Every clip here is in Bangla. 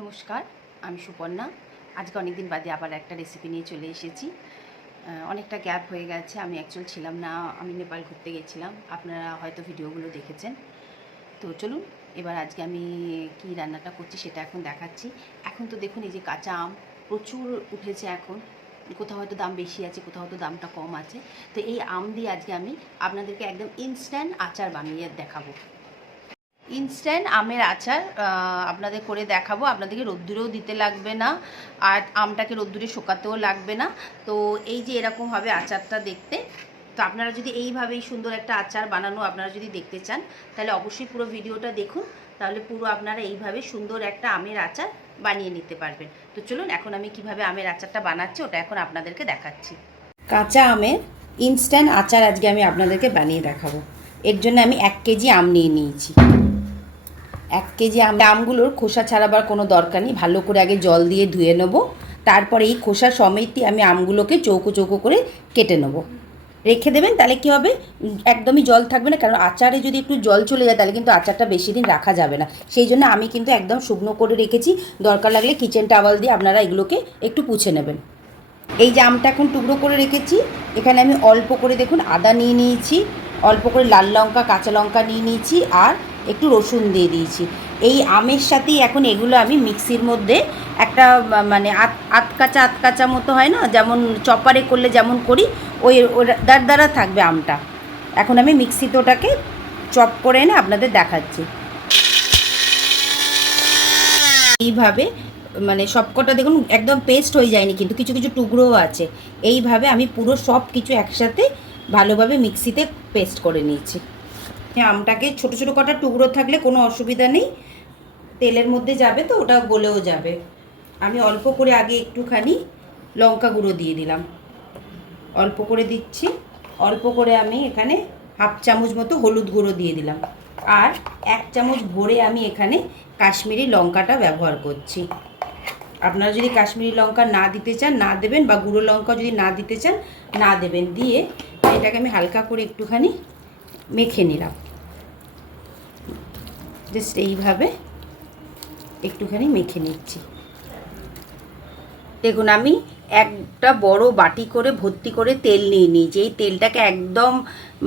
নমস্কার, আমি সুপর্ণা। আজকে অনেক দিন বাদে আবার একটা রেসিপি নিয়ে চলে এসেছি। অনেকটা গ্যাপ হয়ে গেছে, আমি অ্যাকচুয়াল ছিলাম না, আমি নেপাল ঘুরতে গেছিলাম। আপনারা হয়তো ভিডিওগুলো দেখেছেন। তো চলুন, এবার আজকে আমি কি রান্নাটা করছি সেটা এখন দেখাচ্ছি। এখন তো দেখুন, এই যে কাঁচা আম প্রচুর উঠেছে এখন। কোথাও হয়তো দাম বেশি আছে, কোথাও হয়তো দামটা কম আছে। তো এই আম দিয়ে আজকে আমি আপনাদেরকে একদম ইনস্ট্যান্ট আচার বানিয়ে দেখাবো। ইনস্ট্যান্ট আমের আচার আপনাদের করে দেখাবো। আপনাদেরকে রোদ্দুরেও দিতে লাগবে না, আর আমটাকে রোদ্দুরে শুকাতেও লাগবে না। তো এই যে এরকম হবে আচারটা দেখতে। তো আপনারা যদি এইভাবেই সুন্দর একটা আচার বানানো আপনারা যদি দেখতে চান, তাহলে অবশ্যই পুরো ভিডিওটা দেখুন। তাহলে পুরো আপনারা এইভাবে সুন্দর একটা আমের আচার বানিয়ে নিতে পারবেন। তো চলুন, এখন আমি কিভাবে আমের আচারটা বানাচ্ছি ওটা এখন আপনাদেরকে দেখাচ্ছি। কাঁচা আমের ইনস্ট্যান্ট আচার আজকে আমি আপনাদেরকে বানিয়ে দেখাবো। এর জন্য আমি 1 কেজি আম নিয়ে নিয়েছি। 1 কেজি আমগুলোর খোসা ছাড়াবার কোনো দরকার নেই। ভালো করে আগে জল দিয়ে ধুয়ে নেব। তারপরে এই খোসা সমেতই আমি আমগুলোকে চৌকো চৌকো করে কেটে নেব। রেখে দেবেন, তাহলে কী হবে, একদমই জল থাকবে না। কারণ আচারে যদি একটু জল চলে যায় তাহলে কিন্তু আচারটা বেশি দিন রাখা যাবে না। সেই জন্য আমি কিন্তু একদম শুকনো করে রেখেছি। দরকার লাগলে কিচেন টাওয়াল দিয়ে আপনারা এগুলোকে একটু পুছে নেবেন। এই যে আমটা এখন টুকরো করে রেখেছি, এখানে আমি অল্প করে দেখুন আদা নিয়ে নিয়েছি, অল্প করে লাল লঙ্কা কাঁচা লঙ্কা নিয়ে নিয়েছি, আর একটু রসুন দিয়ে দিয়েছি। এই আমের সাথেই এখন এগুলো আমি মিক্সির মধ্যে একটা মানে আধ কাঁচা মতো হয় না, যেমন চপারে করলে যেমন করি ওই ওটার দ্বারা থাকবে আমটা। এখন আমি মিক্সিতে ওটাকে চপ করে এনে আপনাদের দেখাচ্ছি। এইভাবে মানে সবকটা দেখুন একদম পেস্ট হয়ে যায়নি, কিন্তু কিছু কিছু টুকরোও আছে। এইভাবে আমি পুরো সব কিছু একসাথে ভালোভাবে মিক্সিতে পেস্ট করে নিয়েছি। আমটাকে ছোট ছোট কটা টুকরো থাকলে কোনো অসুবিধা নেই, তেলের মধ্যে যাবে তো ওটা গলেও যাবে। আমি অল্প করে আগে একটুখানি লঙ্কা গুঁড়ো দিয়ে দিলাম, অল্প করে দিচ্ছি। অল্প করে আমি এখানে হাফ চামচ মতো হলুদ গুঁড়ো দিয়ে দিলাম, আর 1 চামচ ভরে আমি এখানে কাশ্মীরি লঙ্কাটা ব্যবহার করছি। আপনারা যদি কাশ্মীরি লঙ্কা না দিতে চান না দেবেন, বা গুঁড়ো লঙ্কা যদি না দিতে চান না দেবেন। দিয়ে এটাকে আমি হালকা করে একটুখানি মেখে নিলাম, জাস্ট এইভাবে একটুখানি মেখে নিচ্ছি। দেখুন আমি একটা বড় বাটি করে ভর্তি করে তেল নিয়ে নিয়েছি। এই তেলটাকে একদম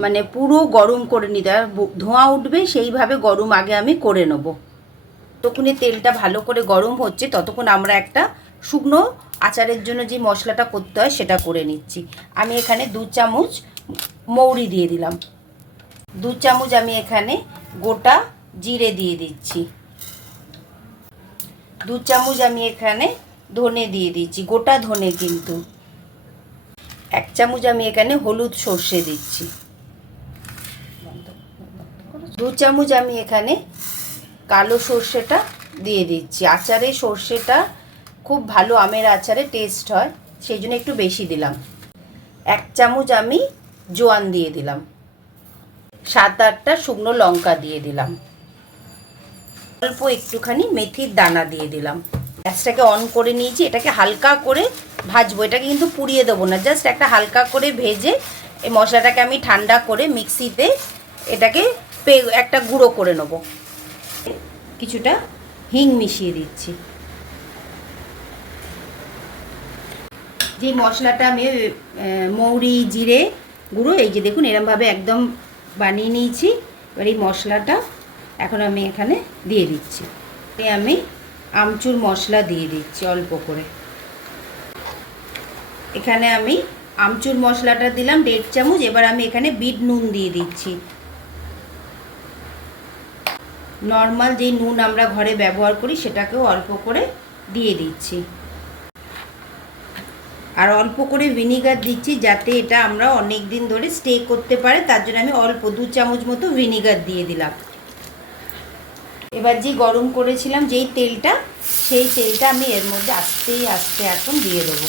মানে পুরো গরম করে নিতে হবে, ধোঁয়া উঠবে সেইভাবে গরম আগে আমি করে নেব। ততক্ষণে তেলটা ভালো করে গরম হচ্ছে, ততক্ষণ আমরা একটা শুকনো আচারের জন্য যে মশলাটা করতে হয় সেটা করে নিচ্ছি। আমি এখানে 2 চামচ মৌরি দিয়ে দিলাম, 2 চামচ আমি এখানে গোটা জিরে দিয়ে দিচ্ছি, 2 চামচ আমি এখানে ধনে দিয়ে দিচ্ছি, গোটা ধনে কিন্তু। 1 চামচ আমি এখানে হলুদ সর্ষে দিচ্ছি, 2 চামচ আমি এখানে কালো সর্ষেটা দিয়ে দিচ্ছি। আচারে সর্ষেটা খুব ভালো আমের আচারে টেস্ট হয়, সেই জন্য একটু বেশি দিলাম। 1 চামচ আমি জোয়ান দিয়ে দিলাম, 7-8টা শুকনো লঙ্কা দিয়ে দিলাম, অল্প একটুখানি মেথির দানা দিয়ে দিলাম। গ্যাসটাকে অন করে নিয়েছি, এটাকে হালকা করে ভাজবো, এটাকে কিন্তু পুড়িয়ে দেবো না, জাস্ট একটা হালকা করে ভেজে এই মশলাটাকে আমি ঠান্ডা করে মিক্সিতে এটাকে একটা গুঁড়ো করে নেবো। কিছুটা হিং মিশিয়ে দিচ্ছি। যে মশলাটা আমি মৌরি জিরে গুঁড়ো এই যে দেখুন এরমভাবে একদম বানিয়ে নিয়েছি। এবার এই মশলাটা এখন আমি এখানে দিয়ে দিচ্ছি। আমি আমচুর মশলা দিয়ে দিচ্ছি অল্প করে। এখানে আমি আমচুর মশলাটা দিলাম 1.5 চামচ। এবার আমি এখানে বিট নুন দিয়ে দিচ্ছি, নর্মাল যেই নুন আমরা ঘরে ব্যবহার করি সেটাকেও অল্প করে দিয়ে দিচ্ছি। আর অল্প করে ভিনিগার দিচ্ছি, যাতে এটা আমরা অনেক দিন ধরে স্টে করতে পারে, তার জন্য আমি অল্প 2 চামচ মতো ভিনিগার দিয়ে দিলাম। এবার যে গরম করেছিলাম যেই তেলটা, সেই তেলটা আমি এর মধ্যে আস্তে আস্তে এখন দিয়ে দেবো।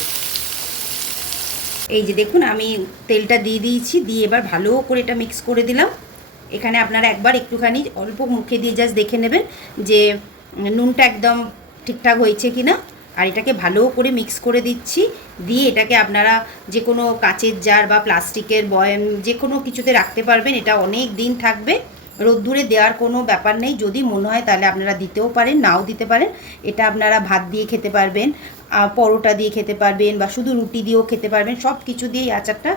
এই যে দেখুন আমি তেলটা দিয়ে দিয়েছি, দিয়ে এবার ভালো করে এটা মিক্স করে দিলাম। এখানে আপনারা একবার একটুখানি অল্প মুখে দিয়ে জাস্ট দেখে নেবেন যে নুনটা একদম ঠিকঠাক হয়েছে কি না। আর এটাকে ভালো করে মিক্স করে দিচ্ছি। দিয়ে এটাকে আপনারা যে কোনো কাচের জার বা প্লাস্টিকের বয়াম যে কোনো কিছুতে রাখতে পারবেন, এটা অনেক দিন থাকবে। রোদ্দুরে দেওয়ার কোনো ব্যাপার নেই, যদি মনে হয় তাহলে আপনারা দিতেও পারেন, নাও দিতে পারেন। এটা আপনারা ভাত দিয়ে খেতে পারবেন, পরোটা দিয়ে খেতে পারবেন, বা শুধু রুটি দিয়েও খেতে পারবেন। সব কিছু দিয়েই আচারটা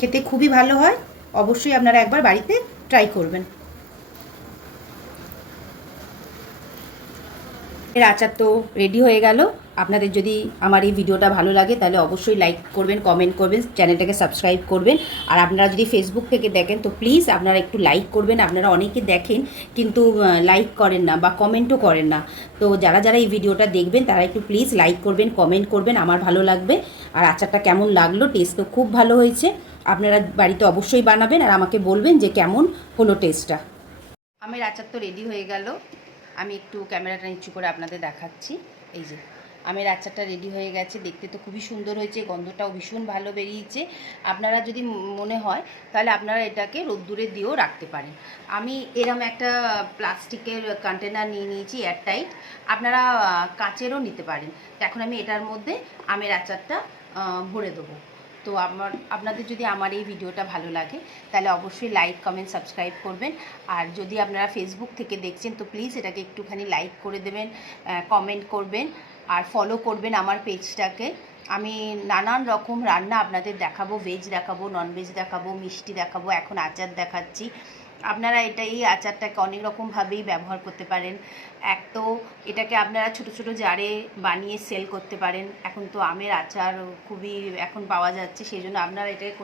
খেতে খুবই ভালো হয়। অবশ্যই আপনারা একবার বাড়িতে ট্রাই করবেন। এর আচার তো রেডি হয়ে গেল। আপনাদের যদি আমার এই ভিডিওটা ভালো লাগে তাহলে অবশ্যই লাইক করবেন, কমেন্ট করবেন, চ্যানেলটাকে সাবস্ক্রাইব করবেন। আর আপনারা যদি ফেসবুক থেকে দেখেন তো প্লিজ আপনারা একটু লাইক করবেন। আপনারা অনেকে দেখেন কিন্তু লাইক করেন না বা কমেন্টও করেন না। তো যারা যারা এই ভিডিওটা দেখবেন তারা একটু প্লিজ লাইক করবেন, কমেন্ট করবেন, আমার ভালো লাগবে। আর আচারটা কেমন লাগলো, টেস্ট তো খুব ভালো হয়েছে। আপনারা বাড়িতে অবশ্যই বানাবেন আর আমাকে বলবেন যে কেমন হলো টেস্টটা। আমের আচার তো রেডি হয়ে গেল। আমি একটু ক্যামেরাটা নিচু করে আপনাদের দেখাচ্ছি। এই যে আমের আচারটা রেডি হয়ে গেছে, দেখতে তো খুবই সুন্দর হয়েছে, গন্ধটাও ভীষণ ভালো বেরিয়েছে। আপনারা যদি মনে হয় তাহলে আপনারা এটাকে রোদ্দুরে দিয়েও রাখতে পারেন। আমি এরম একটা প্লাস্টিকের কন্টেনার নিয়ে নিয়েছি এয়ারটাইট, আপনারা কাচেরও নিতে পারেন। তো এখন আমি এটার মধ্যে আমের আচারটা ভরে দেবো। তো আপনাদের যদি আমার এই ভিডিওটা ভালো লাগে তাহলে অবশ্যই লাইক, কমেন্ট, সাবস্ক্রাইব করবেন। আর যদি আপনারা ফেসবুক থেকে দেখছেন তো প্লিজ এটাকে একটুখানি লাইক করে দেবেন, কমেন্ট করবেন আর ফলো করবেন আমার পেজটাকে। আমি নানান রকম রান্না আপনাদের দেখাবো, ভেজ দেখাবো, ননভেজ দেখাবো, মিষ্টি দেখাবো, এখন আচার দেখাচ্ছি। আপনারা এই আচারটাকে অনেক রকমভাবেই ব্যবহার করতে পারেন। এক তো এটাকে আপনারা ছোট ছোট জারে বানিয়ে সেল করতে পারেন। এখন তো আমের আচার খুবই এখন পাওয়া যাচ্ছে, সেই জন্য আপনারা এটাকে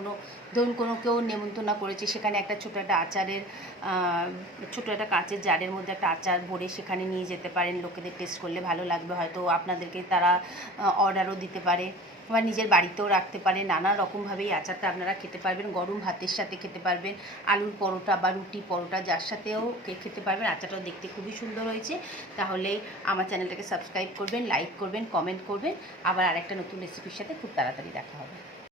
ধরুন কোনো কেউ নেমন্তন্ন করেছে, সেখানে একটা ছোটো একটা আচারের ছোটো একটা কাঁচের জারের মধ্যে একটা আচার ভরে সেখানে নিয়ে যেতে পারেন। লোকেদের টেস্ট করলে ভালো লাগবে, হয়তো আপনাদেরকে তারা অর্ডারও দিতে পারে, বা নিজের বাড়িতেও রাখতে পারেন। নানা রকমভাবেই আচারটা আপনারা খেতে পারবেন। গরম ভাতের সাথে খেতে পারবেন, আলুর পরোটা বা রুটি পরোটা যার সাথেও খেতে পারবেন। আচারটাও দেখতে খুবই সুন্দর হয়েছে। তাহলে আমার চ্যানেলটাকে সাবস্ক্রাইব করবেন, লাইক করবেন, কমেন্ট করবেন। আবার আরেকটা নতুন রেসিপির সাথে খুব তাড়াতাড়ি দেখা হবে।